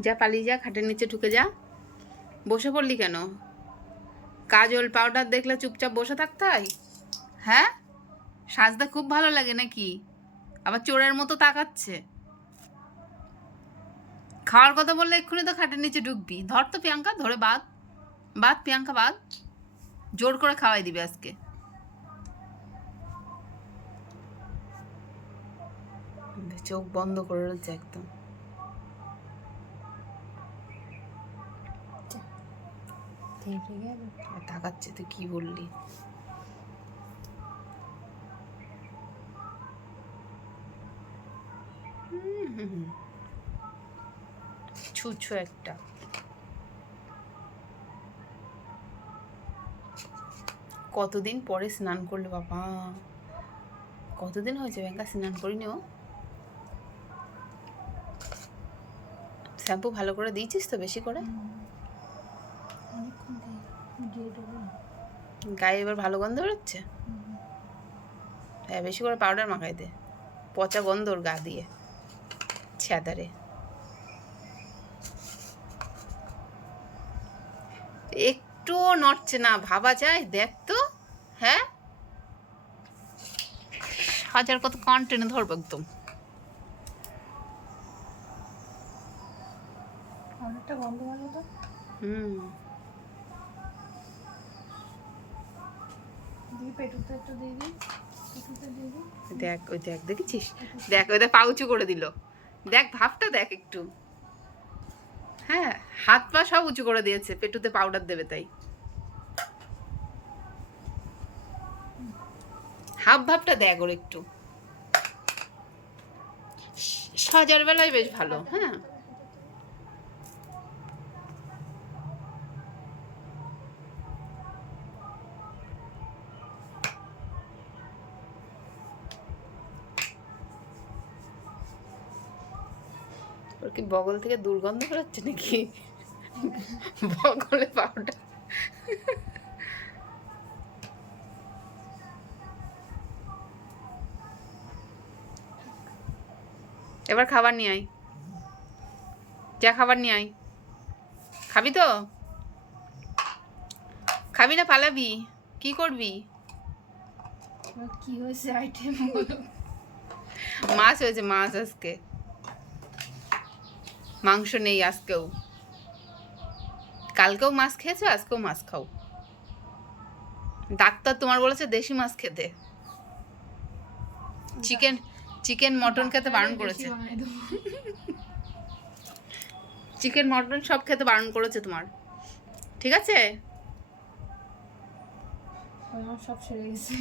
যা পালিয়ে যা, খাটের নিচে ঢুকে যা। বসে পড়লি কেন? কাজল পাউডার দেখলে চুপচাপ বসে থাকতে হয় হ্যাঁ? সাজতে খুব ভালো লাগে নাকি? আবার চোরের মতো তাকাচ্ছে। খাওয়ার কথা বললে এক্ষুনি তো খাটের নিচে ঢুকবি। ধর তো প্রিয়াঙ্কা, ধরে বাদ। বাদ, প্রিয়াঙ্কা, বাদ। জোর করে খাওয়াই দিবে আজকে। চোখ বন্ধ করে রয়েছে একদম। আর তাকাচ্ছে তুই কি বললি। ছুঁচো একটা। কতদিন পরে স্নান করল বাবা? কতদিন হয়েছে ব্যাংকা স্নান করিনি ও? শ্যাম্পু ভালো করে দিয়েছিস তো বেশি করে? গায়ে এবার ভালো গন্ধ বেরোচ্ছে? হ্যাঁ বেশি করে পাউডার মাখাই দে। পচা গন্ধ ওর গা দিয়ে। ছ্যাদারে। একটুও নড়ছে না ভাবা যায়? দেখ তো। হ্যাঁ? হাজার কত কান টেনে ধরবো একদম। অনেকটা গন্ধ ভালো তো। হুম দিয়ে পেটুতে একটু দিয়ে দিই পেটুতে দিয়ে দিই দেখ, ওই দেখ, দেখেছিস? দেখ, ওই দেখ, পাউচু করে দিল। দেখ, ভাবটা দেখ একটু। হ্যাঁ হাত পা সব উঁচু করে দিয়েছে, পেটুতে পাউডার দেবে তাই। হাফ ভাবটা দেখ ওর একটু। সাজার বেলায় বেশ ভালো হ্যাঁ। ওর কি বগল থেকে দুর্গন্ধ বেরোচ্ছে নাকি? বগলে পাউডার এবার খাবার নিয়ে আয়। যা খাবার নিয়ে আয়। খাবি তো? খাবি না পালাবি? কি করবি? কি হয়েছে আইটেম মাছ হয়েছে মাছ আজকে। মাংস নেই আজকেও। কালকেও মাছ খেয়েছো আজকেও মাছ খাও। ডাক্তার তোমার বলেছে দেশি মাছ খেতে। চিকেন চিকেন মটন খেতে বারণ করেছে। চিকেন মটন সব খেতে বারণ করেছে তোমার। ঠিক আছে? সব সেরে গেছে।